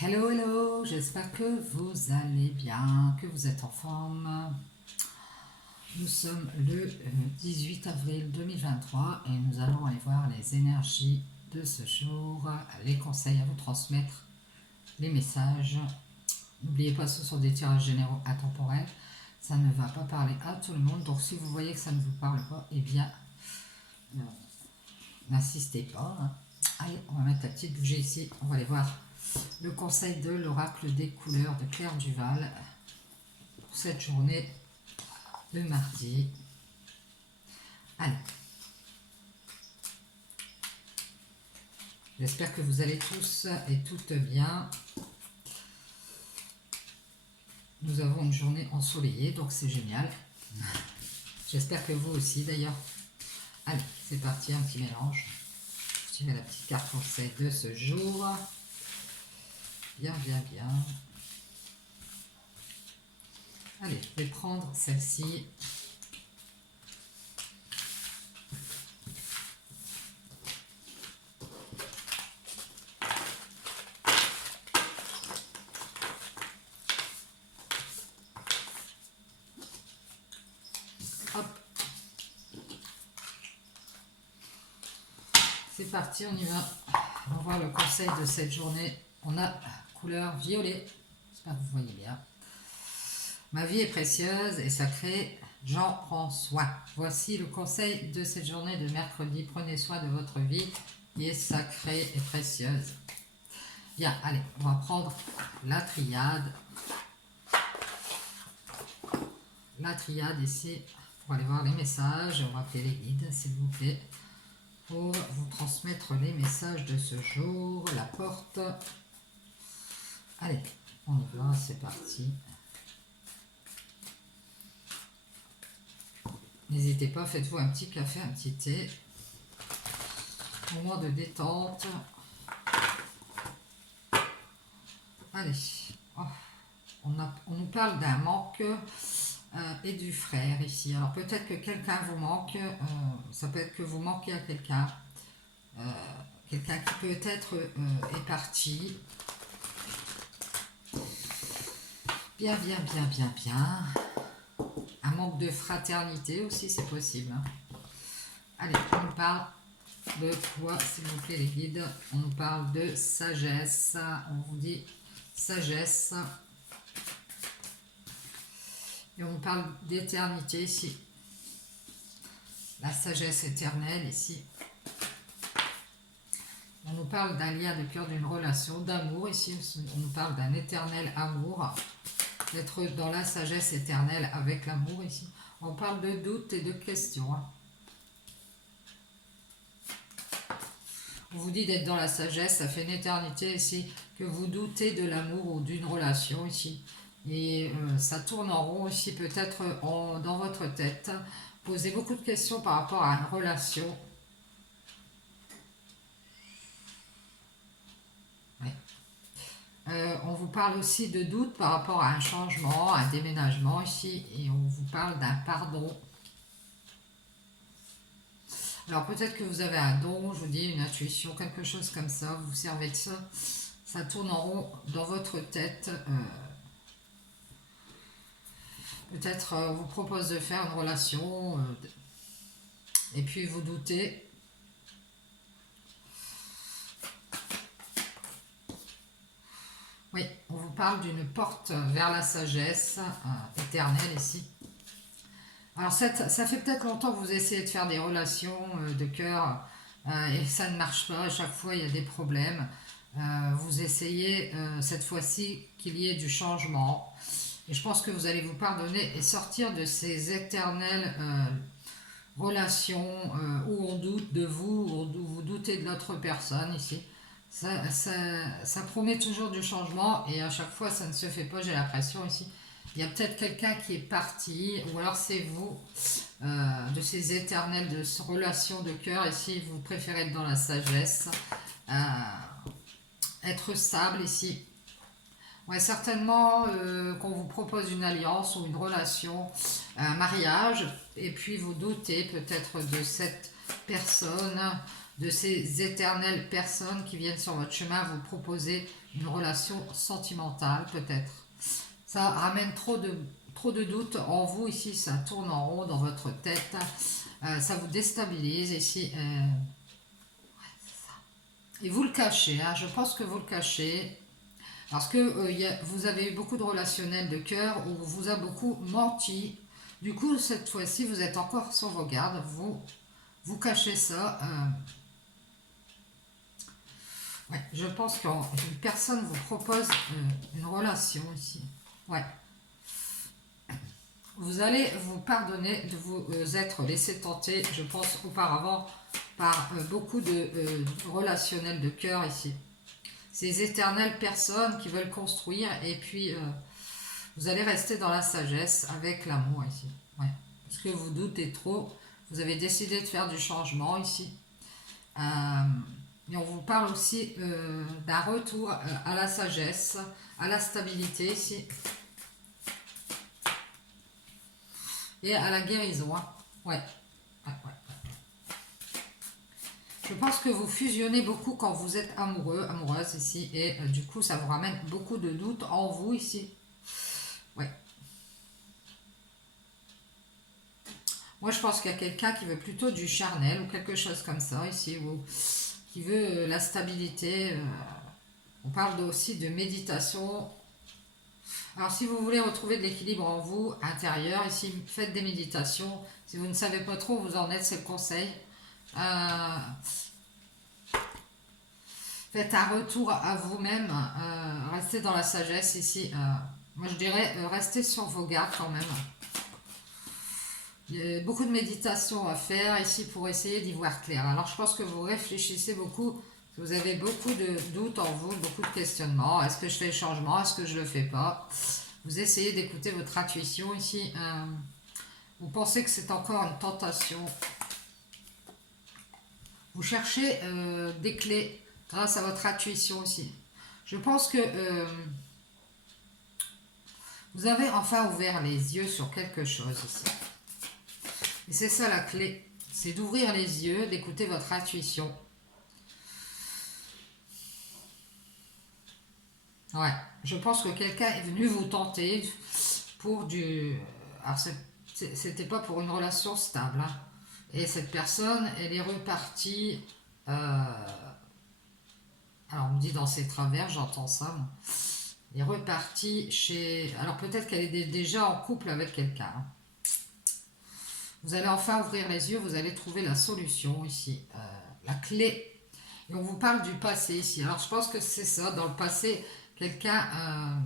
Hello, hello, j'espère que vous allez bien, que vous êtes en forme. Nous sommes le 18 avril 2023 et nous allons aller voir les énergies de ce jour, les conseils à vous transmettre, les messages. N'oubliez pas, ce sont des tirages généraux intemporels. Ça ne va pas parler à tout le monde, donc si vous voyez que ça ne vous parle pas, eh bien, n'insistez pas. Allez, on va mettre la petite bougie ici, on va aller voir le conseil de l'oracle des couleurs de Claire Duval pour cette journée de mardi. Allez. J'espère que vous allez tous et toutes bien. Nous avons une journée ensoleillée, donc c'est génial. J'espère que vous aussi d'ailleurs. Allez, c'est parti, un petit mélange. Je tirais la petite carte conseil de ce jour. Bien, bien, bien. Allez, je vais prendre celle-ci. Hop. C'est parti, on y va. On va voir le conseil de cette journée. On a couleur violet. J'espère que vous voyez bien. Ma vie est précieuse et sacrée, j'en prends soin. Voici le conseil de cette journée de mercredi. Prenez soin de votre vie qui est sacrée et précieuse. Bien, allez, on va prendre la triade. La triade ici, pour aller voir les messages. On va appeler les guides, s'il vous plaît, pour vous transmettre les messages de ce jour. La porte. Allez, on y va, c'est parti. N'hésitez pas, faites-vous un petit café, un petit thé. Moment de détente. Allez, oh, on nous parle d'un manque et du frère ici. Alors peut-être que quelqu'un vous manque, ça peut être que vous manquez à quelqu'un. Quelqu'un qui peut-être est parti. Bien, bien, bien, bien, bien. Un manque de fraternité aussi, c'est possible. Allez, on nous parle de quoi, s'il vous plaît, les guides? On nous parle de sagesse. On vous dit sagesse. Et on nous parle d'éternité ici. La sagesse éternelle ici. On nous parle d'un lien de cœur, d'une relation, d'amour ici. On nous parle d'un éternel amour. D'être dans la sagesse éternelle avec l'amour ici. On parle de doutes et de questions. On vous dit d'être dans la sagesse, ça fait une éternité ici, que vous doutez de l'amour ou d'une relation ici. Et ça tourne en rond ici, peut-être dans votre tête. Posez beaucoup de questions par rapport à une relation. Ouais. On vous parle aussi de doute par rapport à un changement, un déménagement ici, et on vous parle d'un pardon. Alors peut-être que vous avez un don, je vous dis, une intuition, quelque chose comme ça, vous vous servez de ça, ça tourne en rond dans votre tête. Peut-être vous propose de faire une relation, et puis vous doutez. Oui, on vous parle d'une porte vers la sagesse éternelle ici. Alors ça fait peut-être longtemps que vous essayez de faire des relations de cœur et ça ne marche pas, à chaque fois il y a des problèmes. Vous essayez cette fois-ci qu'il y ait du changement. Et je pense que vous allez vous pardonner et sortir de ces éternelles relations où on doute de vous, où vous doutez de l'autre personne ici. Ça promet toujours du changement et à chaque fois ça ne se fait pas, j'ai l'impression ici. Il y a peut-être quelqu'un qui est parti, ou alors c'est vous, de ces éternelles relations de cœur. Ici, vous préférez être dans la sagesse, être stable ici. Ouais, certainement qu'on vous propose une alliance ou une relation, un mariage, et puis vous doutez peut-être de cette personne de ces éternelles personnes qui viennent sur votre chemin vous proposer une relation sentimentale peut-être. Ça ramène trop de doutes en vous ici, ça tourne en rond dans votre tête, ça vous déstabilise ici. Et vous le cachez, hein, je pense que vous le cachez, parce que vous avez eu beaucoup de relationnels de cœur où on vous a beaucoup menti. Du coup, cette fois-ci, vous êtes encore sur vos gardes, vous cachez ça. Ouais, je pense qu'une personne vous propose une relation ici. Ouais. Vous allez vous pardonner de vous être laissé tenter, je pense, auparavant, par beaucoup de relationnels de cœur ici. Ces éternelles personnes qui veulent construire, et puis vous allez rester dans la sagesse avec l'amour ici. Ouais. Parce que vous doutez trop, vous avez décidé de faire du changement ici. Et on vous parle aussi d'un retour à la sagesse, à la stabilité ici. Et à la guérison. Hein. Ouais. Je pense que vous fusionnez beaucoup quand vous êtes amoureux, amoureuse ici. Et du coup, ça vous ramène beaucoup de doutes en vous ici. Ouais. Moi, je pense qu'il y a quelqu'un qui veut plutôt du charnel ou quelque chose comme ça ici. Ou qui veut la stabilité. On parle aussi de méditation. Alors, si vous voulez retrouver de l'équilibre en vous, intérieur, ici, faites des méditations. Si vous ne savez pas trop où vous en êtes, c'est le conseil. Faites un retour à vous-même. Restez dans la sagesse ici. Moi, je dirais, restez sur vos gardes quand même. Il y a beaucoup de méditation à faire ici pour essayer d'y voir clair. Alors, je pense que vous réfléchissez beaucoup. Vous avez beaucoup de doutes en vous, beaucoup de questionnements. Est-ce que je fais le changement? Est-ce que je ne le fais pas? Vous essayez d'écouter votre intuition ici. Vous pensez que c'est encore une tentation. Vous cherchez des clés grâce à votre intuition ici. Je pense que vous avez enfin ouvert les yeux sur quelque chose ici. Et c'est ça la clé. C'est d'ouvrir les yeux, d'écouter votre intuition. Ouais, je pense que quelqu'un est venu vous tenter pour du... Alors, c'était pas pour une relation stable. Hein. Et cette personne, elle est repartie... alors, on me dit dans ses travers, j'entends ça. Moi. Elle est repartie chez... Alors, peut-être qu'elle est déjà en couple avec quelqu'un. Hein. Vous allez enfin ouvrir les yeux, vous allez trouver la solution ici. La clé. Et on vous parle du passé ici. Alors, je pense que c'est ça. Dans le passé... Quelqu'un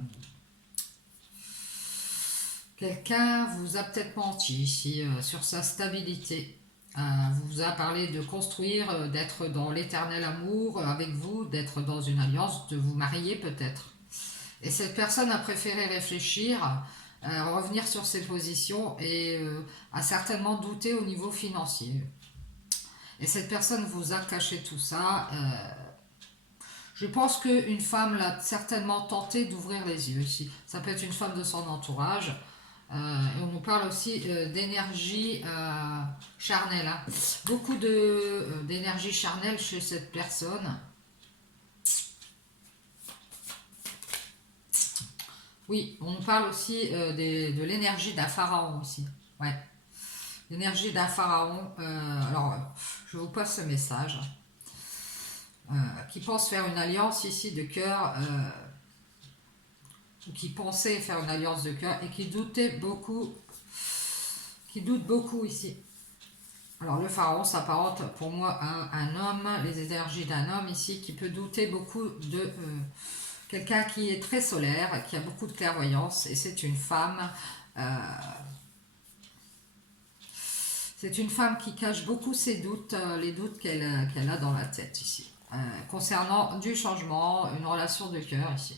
vous a peut-être menti ici sur sa stabilité. Vous a parlé de construire, d'être dans l'éternel amour avec vous, d'être dans une alliance, de vous marier peut-être. Et cette personne a préféré réfléchir, revenir sur ses positions et a certainement douté au niveau financier. Et cette personne vous a caché tout ça. Je pense qu'une femme l'a certainement tenté d'ouvrir les yeux ici. Ça peut être une femme de son entourage. Et on nous parle aussi d'énergie charnelle. Hein. Beaucoup d'énergie charnelle chez cette personne. Oui, on nous parle aussi de l'énergie d'un pharaon aussi. Ouais. L'énergie d'un pharaon. Alors, je vous passe ce message. Qui pense faire une alliance ici de cœur, ou qui pensait faire une alliance de cœur et qui doutait beaucoup, qui doute beaucoup ici. Alors le pharaon s'apparente pour moi à un homme, les énergies d'un homme ici qui peut douter beaucoup de quelqu'un qui est très solaire, qui a beaucoup de clairvoyance et c'est une femme. C'est une femme qui cache beaucoup ses doutes, les doutes qu'elle a dans la tête ici. Concernant du changement, une relation de cœur ici.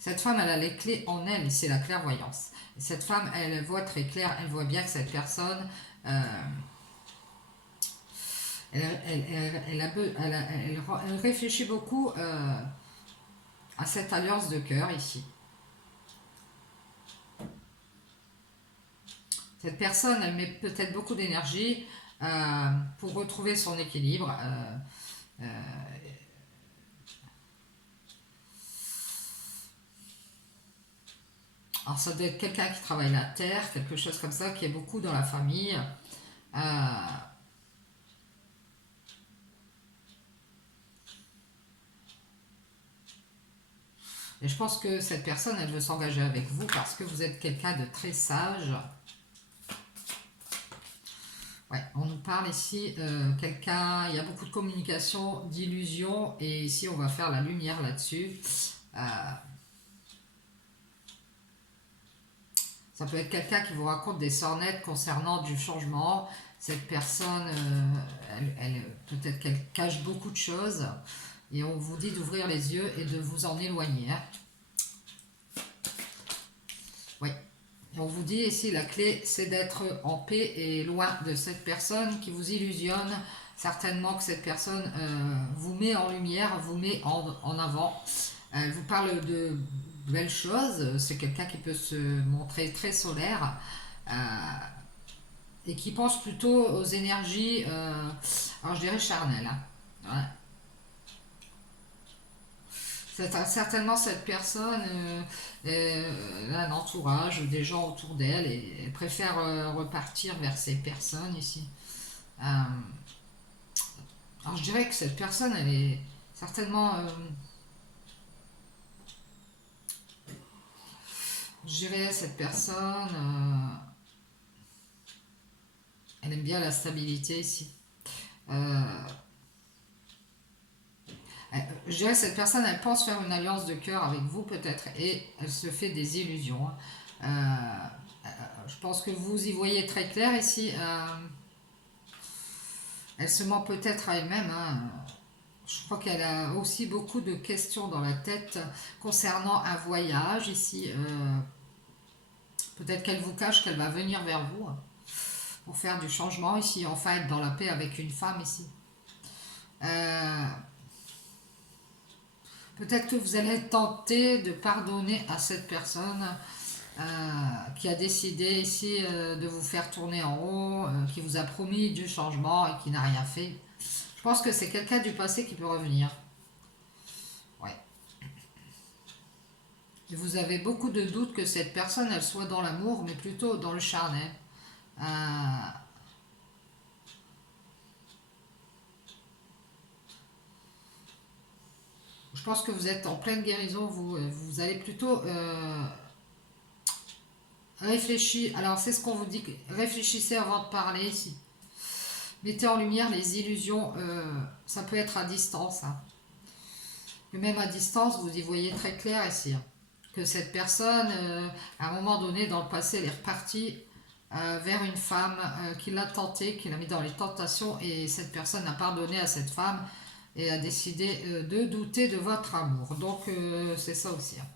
Cette femme, elle a les clés en elle, c'est la clairvoyance. Et cette femme, elle voit très clair, elle voit bien que cette personne, elle réfléchit beaucoup à cette alliance de cœur ici. Cette personne, elle met peut-être beaucoup d'énergie pour retrouver son équilibre. Alors ça doit être quelqu'un qui travaille la terre, quelque chose comme ça, qui est beaucoup dans la famille. Et je pense que cette personne, elle veut s'engager avec vous parce que vous êtes quelqu'un de très sage. Ouais, on nous parle ici, quelqu'un, il y a beaucoup de communication, d'illusions, et ici on va faire la lumière là-dessus. Ça peut être quelqu'un qui vous raconte des sornettes concernant du changement. Cette personne, peut-être qu'elle cache beaucoup de choses, et on vous dit d'ouvrir les yeux et de vous en éloigner. Hein. Oui. On vous dit ici, la clé, c'est d'être en paix et loin de cette personne qui vous illusionne. Certainement que cette personne vous met en lumière, vous met en avant. Elle vous parle de belles choses. C'est quelqu'un qui peut se montrer très solaire et qui pense plutôt aux énergies, alors je dirais charnelles. Hein. Ouais. Certainement cette personne a un entourage ou des gens autour d'elle et elle préfère repartir vers ces personnes ici. Alors je dirais que cette personne, elle est certainement, je dirais cette personne, elle aime bien la stabilité ici. Je dirais que cette personne, elle pense faire une alliance de cœur avec vous peut-être et elle se fait des illusions. Je pense que vous y voyez très clair ici. Elle se ment peut-être à elle-même. Hein. Je crois qu'elle a aussi beaucoup de questions dans la tête concernant un voyage ici. Peut-être qu'elle vous cache qu'elle va venir vers vous pour faire du changement ici, enfin être dans la paix avec une femme ici. Peut-être que vous allez tenter de pardonner à cette personne qui a décidé ici de vous faire tourner en rond, qui vous a promis du changement et qui n'a rien fait. Je pense que c'est quelqu'un du passé qui peut revenir. Ouais. Et vous avez beaucoup de doutes que cette personne, elle soit dans l'amour, mais plutôt dans le charnel. Je pense que vous êtes en pleine guérison, vous allez plutôt réfléchir. Alors c'est ce qu'on vous dit, réfléchissez avant de parler ici. Mettez en lumière les illusions, ça peut être à distance. Hein. Mais même à distance, vous y voyez très clair ici. Hein. Que cette personne, à un moment donné dans le passé, elle est repartie vers une femme qui l'a tenté, qui l'a mis dans les tentations, et cette personne a pardonné à cette femme et a décidé de douter de votre amour. Donc c'est ça aussi. Hein.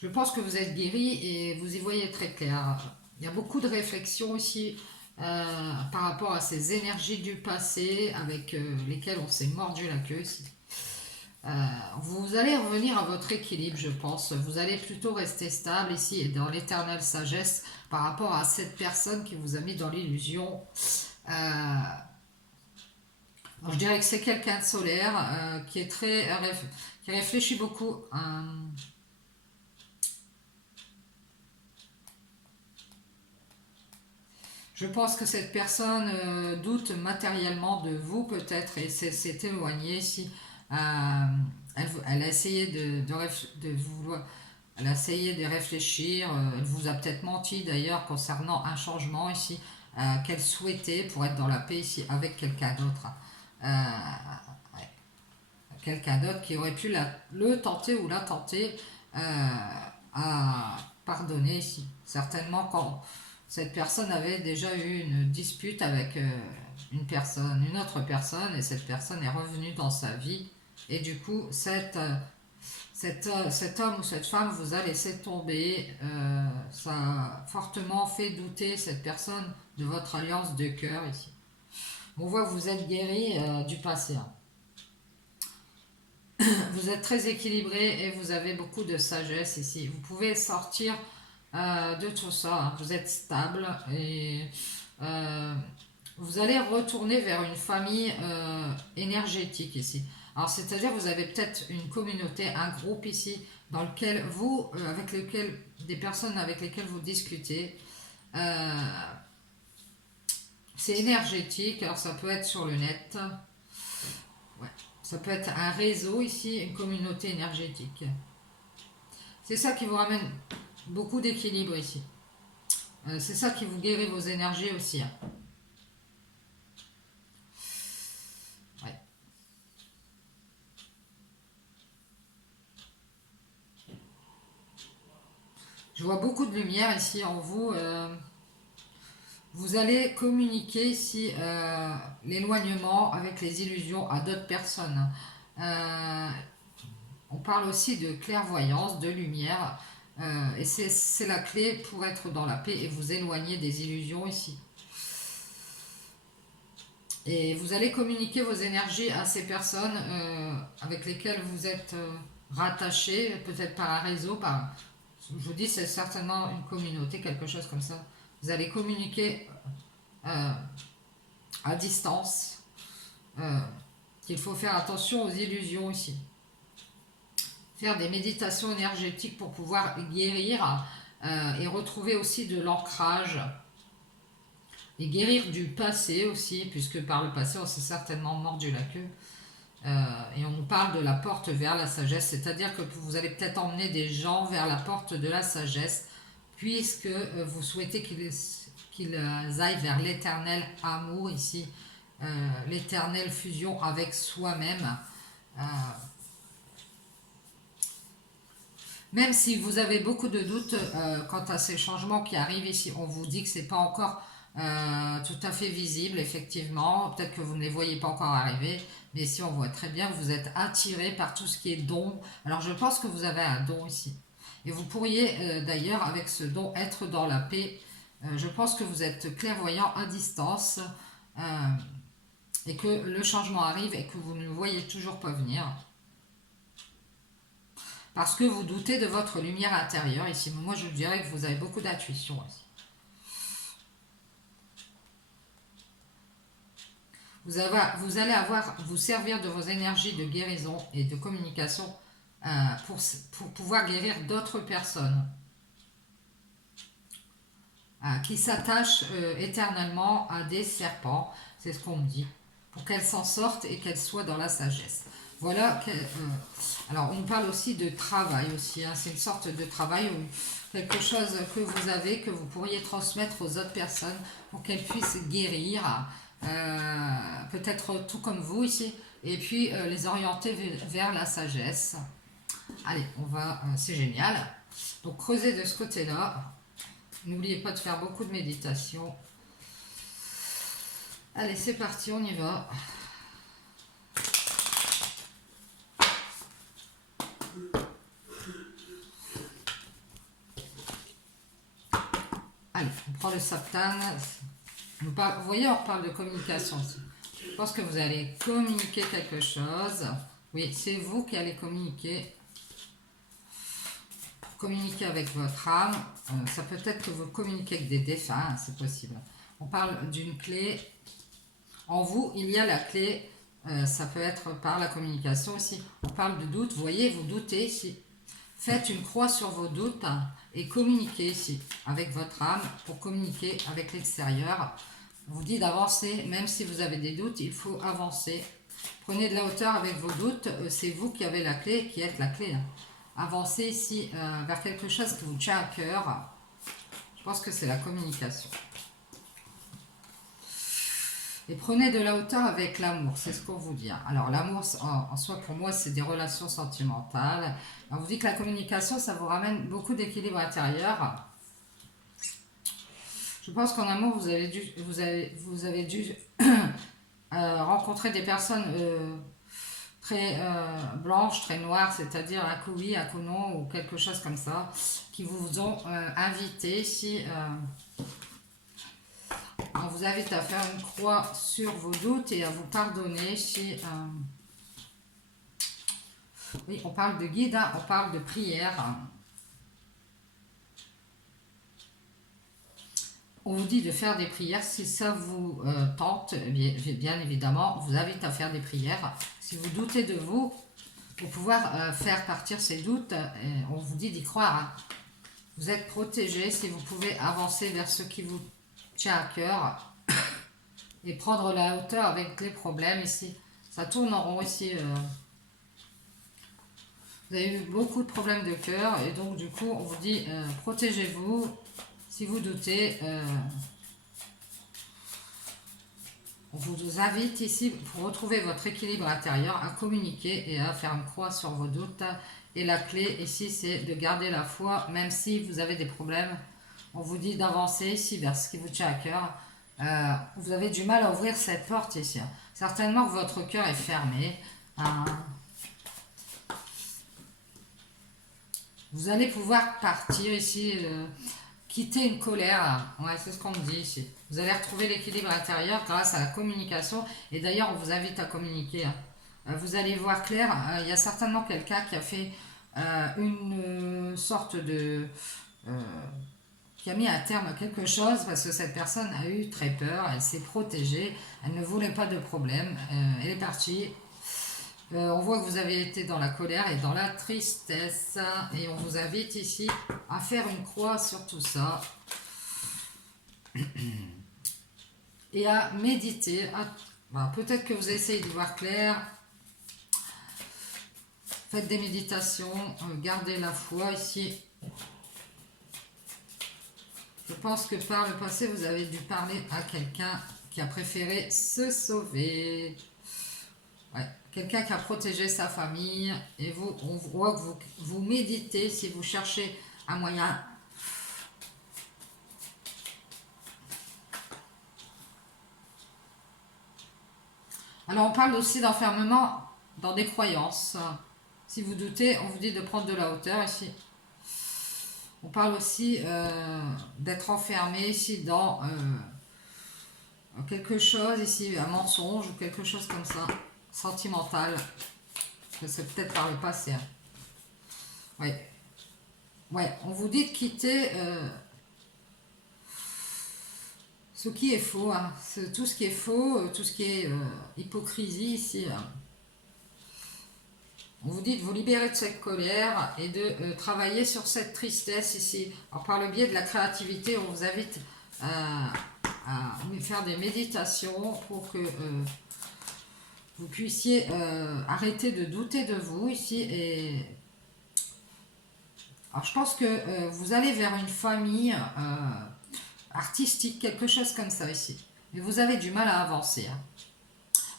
Je pense que vous êtes guéri et vous y voyez très clair. Il y a beaucoup de réflexions ici par rapport à ces énergies du passé avec lesquelles on s'est mordu la queue ici. Vous allez revenir à votre équilibre, je pense. Vous allez plutôt rester stable ici et dans l'éternelle sagesse par rapport à cette personne qui vous a mis dans l'illusion. Je dirais que c'est quelqu'un de solaire qui est qui réfléchit beaucoup. Je pense que cette personne doute matériellement de vous peut-être et s'est éloignée ici. Elle a essayé elle a essayé de réfléchir. Elle vous a peut-être menti d'ailleurs concernant un changement ici qu'elle souhaitait pour être dans la paix ici avec quelqu'un d'autre. Ouais. Quelqu'un d'autre qui aurait pu le tenter ou la tenter à pardonner ici. Certainement quand cette personne avait déjà eu une dispute avec une autre personne, et cette personne est revenue dans sa vie. Et du coup, cet homme ou cette femme vous a laissé tomber. Ça a fortement fait douter cette personne de votre alliance de cœur ici. On voit que vous êtes guéri du passé. Hein. Vous êtes très équilibré et vous avez beaucoup de sagesse ici. Vous pouvez sortir de tout ça. Vous êtes stable et vous allez retourner vers une famille énergétique ici. Alors, c'est-à-dire vous avez peut-être une communauté, un groupe ici, dans lequel vous, avec lequel, des personnes avec lesquelles vous discutez. C'est énergétique, alors ça peut être sur le net. Ouais. Ça peut être un réseau ici, une communauté énergétique. C'est ça qui vous ramène beaucoup d'équilibre ici. C'est ça qui vous guérit vos énergies aussi. Hein. Ouais. Je vois beaucoup de lumière ici en vous. Vous allez communiquer ici l'éloignement avec les illusions à d'autres personnes. On parle aussi de clairvoyance, de lumière. Et c'est la clé pour être dans la paix et vous éloigner des illusions ici. Et vous allez communiquer vos énergies à ces personnes avec lesquelles vous êtes rattachés, peut-être par un réseau, je vous dis, c'est certainement une communauté, quelque chose comme ça. Vous allez communiquer à distance. Qu'il faut faire attention aux illusions ici. Faire des méditations énergétiques pour pouvoir guérir et retrouver aussi de l'ancrage. Et guérir du passé aussi, puisque par le passé on s'est certainement mordu la queue. Et on parle de la porte vers la sagesse, c'est-à-dire que vous allez peut-être emmener des gens vers la porte de la sagesse, puisque vous souhaitez qu'ils aillent vers l'éternel amour ici, l'éternelle fusion avec soi-même. Même si vous avez beaucoup de doutes quant à ces changements qui arrivent ici, on vous dit que c'est pas encore tout à fait visible, effectivement. Peut-être que vous ne les voyez pas encore arriver, mais si on voit très bien, vous êtes attiré par tout ce qui est don. Alors je pense que vous avez un don ici. Et vous pourriez d'ailleurs, avec ce don, être dans la paix. Je pense que vous êtes clairvoyant à distance et que le changement arrive et que vous ne le voyez toujours pas venir. Parce que vous doutez de votre lumière intérieure ici. Moi, je dirais que vous avez beaucoup d'intuition ici. Vous allez vous servir de vos énergies de guérison et de communication pour pouvoir guérir d'autres personnes qui s'attachent éternellement à des serpents. C'est ce qu'on me dit. Pour qu'elles s'en sortent et qu'elles soient dans la sagesse. Voilà. Alors, on parle aussi de travail aussi. Hein. C'est une sorte de travail ou quelque chose que vous avez, que vous pourriez transmettre aux autres personnes pour qu'elles puissent guérir. Peut-être tout comme vous ici. Et puis, les orienter vers la sagesse. Allez, c'est génial. Donc, creusez de ce côté-là. N'oubliez pas de faire beaucoup de méditation. Allez, c'est parti, on y va. Allez, on prend le saptane. Vous voyez, on reparle de communication. Je pense que vous allez communiquer quelque chose. Oui, c'est vous qui allez communiquer. Communiquer avec votre âme. Ça peut être que vous communiquez avec des défunts, hein, c'est possible. On parle d'une clé. En vous, il y a la clé. Ça peut être par la communication aussi. On parle de doute. Vous voyez, vous doutez ici. Faites une croix sur vos doutes et communiquez ici avec votre âme pour communiquer avec l'extérieur. On vous dit d'avancer, même si vous avez des doutes, il faut avancer. Prenez de la hauteur avec vos doutes, c'est vous qui avez la clé, qui êtes la clé. Avancez ici vers quelque chose qui vous tient à cœur. Je pense que c'est la communication. Et prenez de la hauteur avec l'amour, c'est ce qu'on vous dit. Alors l'amour en soi, pour moi, c'est des relations sentimentales. On vous dit que la communication, ça vous ramène beaucoup d'équilibre intérieur. Je pense qu'en amour, vous avez dû rencontrer des personnes très blanches, très noires, c'est-à-dire un coup oui, un coup non, ou quelque chose comme ça, qui vous ont invité ici. On vous invite à faire une croix sur vos doutes et à vous pardonner si... Oui, on parle de guide, hein, on parle de prière. on vous dit de faire des prières. Si ça vous tente, bien évidemment, on vous invite à faire des prières. Si vous doutez de vous, pour pouvoir faire partir ces doutes, on vous dit d'y croire. Hein. Vous êtes protégé si vous pouvez avancer vers ce qui vous tient à cœur et prendre la hauteur avec les problèmes ici. Ça tourne en rond ici. Vous avez eu beaucoup de problèmes de cœur et donc du coup on vous dit protégez-vous. Si vous doutez, on vous invite ici pour retrouver votre équilibre intérieur à communiquer et à faire une croix sur vos doutes. Et la clé ici c'est de garder la foi même si vous avez des problèmes. On vous dit d'avancer ici vers ce qui vous tient à cœur. Vous avez du mal à ouvrir cette porte ici. Certainement que votre cœur est fermé. Vous allez pouvoir partir ici, quitter une colère. Ouais, c'est ce qu'on me dit ici. Vous allez retrouver l'équilibre intérieur grâce à la communication. Et d'ailleurs, on vous invite à communiquer. Vous allez voir clair. Il y a certainement quelqu'un qui a fait une sorte de... qui a mis un terme à quelque chose parce que cette personne a eu très peur, elle s'est protégée, elle ne voulait pas de problème, elle est partie. On voit que vous avez été dans la colère et dans la tristesse et on vous invite ici à faire une croix sur tout ça et à méditer. Voilà, peut-être que vous essayez d'y voir clair. Faites des méditations, gardez la foi ici. Je pense que par le passé, vous avez dû parler à quelqu'un qui a préféré se sauver. Ouais, quelqu'un qui a protégé sa famille. Et vous, on voit que vous méditez si vous cherchez un moyen. Alors, on parle aussi d'enfermement dans des croyances. Si vous doutez, on vous dit de prendre de la hauteur ici. On parle aussi d'être enfermé ici dans quelque chose, ici un mensonge ou quelque chose comme ça, sentimental. C'est peut-être par le passé. Hein. Ouais. Ouais, on vous dit de quitter ce qui est faux. Hein. Tout ce qui est faux, tout ce qui est hypocrisie ici. Hein. On vous dit de vous libérer de cette colère et de travailler sur cette tristesse ici. Alors, par le biais de la créativité, on vous invite à faire des méditations pour que vous puissiez arrêter de douter de vous ici. Alors, je pense que vous allez vers une famille artistique, quelque chose comme ça ici. Mais vous avez du mal à avancer. Hein.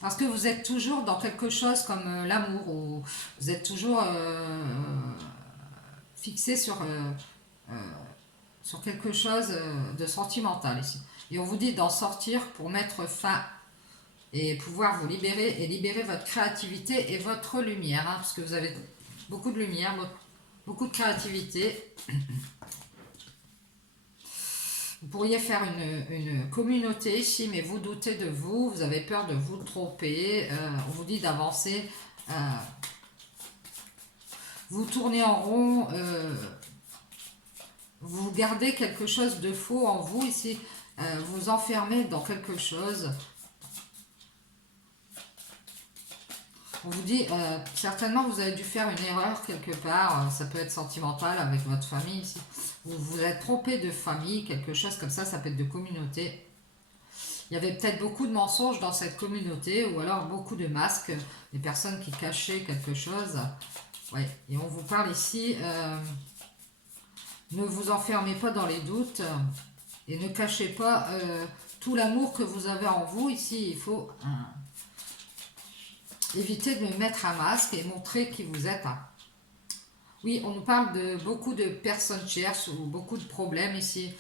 Parce que vous êtes toujours dans quelque chose comme l'amour, ou vous êtes toujours fixé sur quelque chose de sentimental ici. Et on vous dit d'en sortir pour mettre fin et pouvoir vous libérer et libérer votre créativité et votre lumière, hein, parce que vous avez beaucoup de lumière, beaucoup de créativité. Vous pourriez faire une communauté ici, mais vous doutez de vous, vous avez peur de vous tromper, on vous dit d'avancer, vous tournez en rond, vous gardez quelque chose de faux en vous ici, vous enfermez dans quelque chose. On vous dit, certainement vous avez dû faire une erreur quelque part, ça peut être sentimental avec votre famille ici. Vous vous êtes trompé de famille, quelque chose comme ça peut être de communauté. Il y avait peut-être beaucoup de mensonges dans cette communauté, ou alors beaucoup de masques, des personnes qui cachaient quelque chose. Ouais. Et on vous parle ici, ne vous enfermez pas dans les doutes, et ne cachez pas tout l'amour que vous avez en vous. Ici, il faut... évitez de mettre un masque et montrer qui vous êtes. Oui, on nous parle de beaucoup de personnes tierces ou beaucoup de problèmes ici.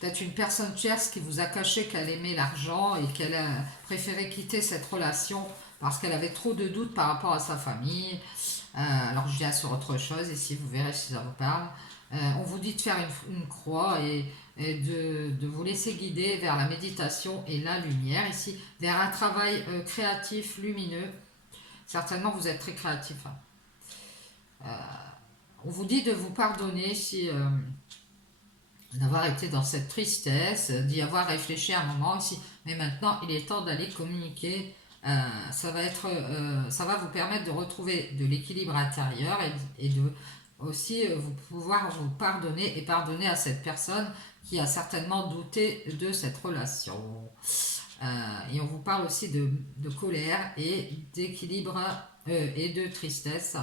Peut-être une personne tierce qui vous a caché qu'elle aimait l'argent et qu'elle a préféré quitter cette relation parce qu'elle avait trop de doutes par rapport à sa famille. Alors je viens sur autre chose ici, vous verrez si ça vous parle. On vous dit de faire une croix et de vous laisser guider vers la méditation et la lumière ici, vers un travail créatif, lumineux. Certainement vous êtes très créatif. Hein. On vous dit de vous pardonner si d'avoir été dans cette tristesse, d'y avoir réfléchi un moment ici. Mais maintenant, il est temps d'aller communiquer. Ça va vous permettre de retrouver de l'équilibre intérieur et de aussi vous pouvoir vous pardonner et pardonner à cette personne qui a certainement douté de cette relation. Et on vous parle aussi de colère et d'équilibre et de tristesse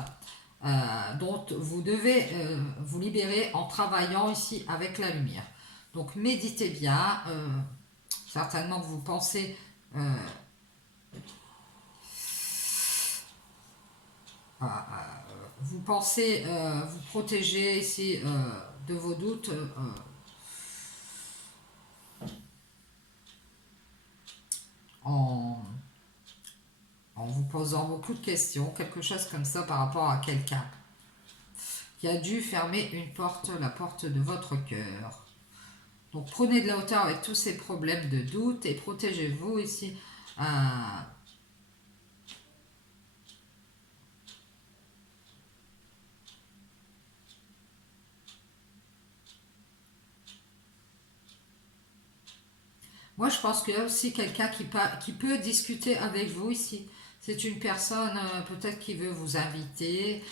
dont vous devez vous libérer en travaillant ici avec la lumière. Donc méditez bien, certainement que vous pensez vous protéger ici de vos doutes en, en vous posant beaucoup de questions, quelque chose comme ça par rapport à quelqu'un qui a dû fermer une porte, la porte de votre cœur. Donc prenez de la hauteur avec tous ces problèmes de doute et protégez-vous ici. Moi, je pense qu'il y a aussi quelqu'un qui peut discuter avec vous ici. C'est une personne peut-être qui veut vous inviter.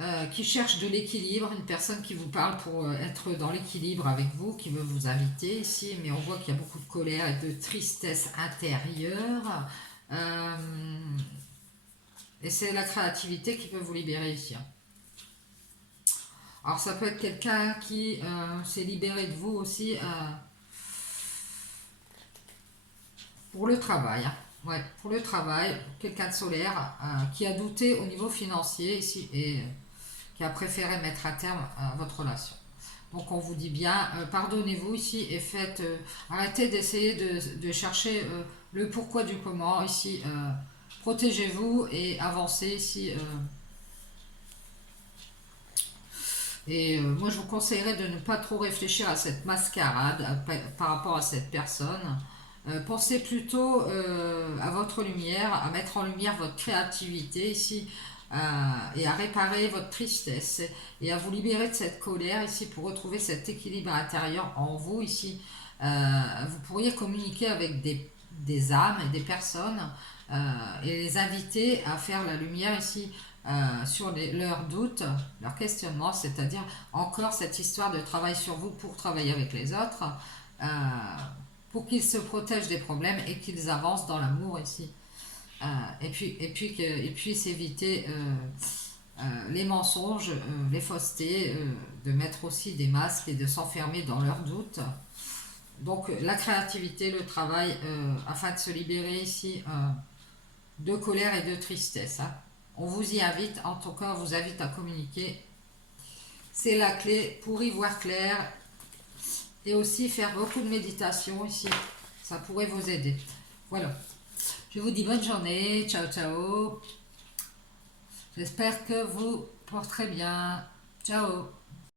euh, qui cherche de l'équilibre, une personne qui vous parle pour être dans l'équilibre avec vous, qui veut vous inviter ici, mais on voit qu'il y a beaucoup de colère et de tristesse intérieure. Euh, et c'est la créativité qui peut vous libérer ici. Alors ça peut être quelqu'un qui s'est libéré de vous aussi pour le travail. Hein. Ouais, pour le travail, quelqu'un de solaire qui a douté au niveau financier ici et qui a préféré mettre un terme à votre relation. Donc on vous dit bien, pardonnez-vous ici et arrêtez d'essayer de chercher le pourquoi du comment ici. Protégez-vous et avancez ici. Moi je vous conseillerais de ne pas trop réfléchir à cette mascarade par rapport à cette personne. Pensez plutôt à votre lumière, à mettre en lumière votre créativité ici, et à réparer votre tristesse et à vous libérer de cette colère ici pour retrouver cet équilibre intérieur en vous ici. Vous pourriez communiquer avec des âmes et des personnes et les inviter à faire la lumière ici sur leurs doutes, leurs questionnements, c'est-à-dire encore cette histoire de travail sur vous pour travailler avec les autres. Euh, pour qu'ils se protègent des problèmes et qu'ils avancent dans l'amour ici. Et puis qu'ils puissent éviter les mensonges, les faussetés, de mettre aussi des masques et de s'enfermer dans leurs doutes. Donc la créativité, le travail, afin de se libérer ici de colère et de tristesse. Hein. On vous y invite, en tout cas on vous invite à communiquer. C'est la clé pour y voir clair et aussi faire beaucoup de méditation ici. Ça pourrait vous aider. Voilà. Je vous dis bonne journée. Ciao, ciao. J'espère que vous porterez bien. Ciao.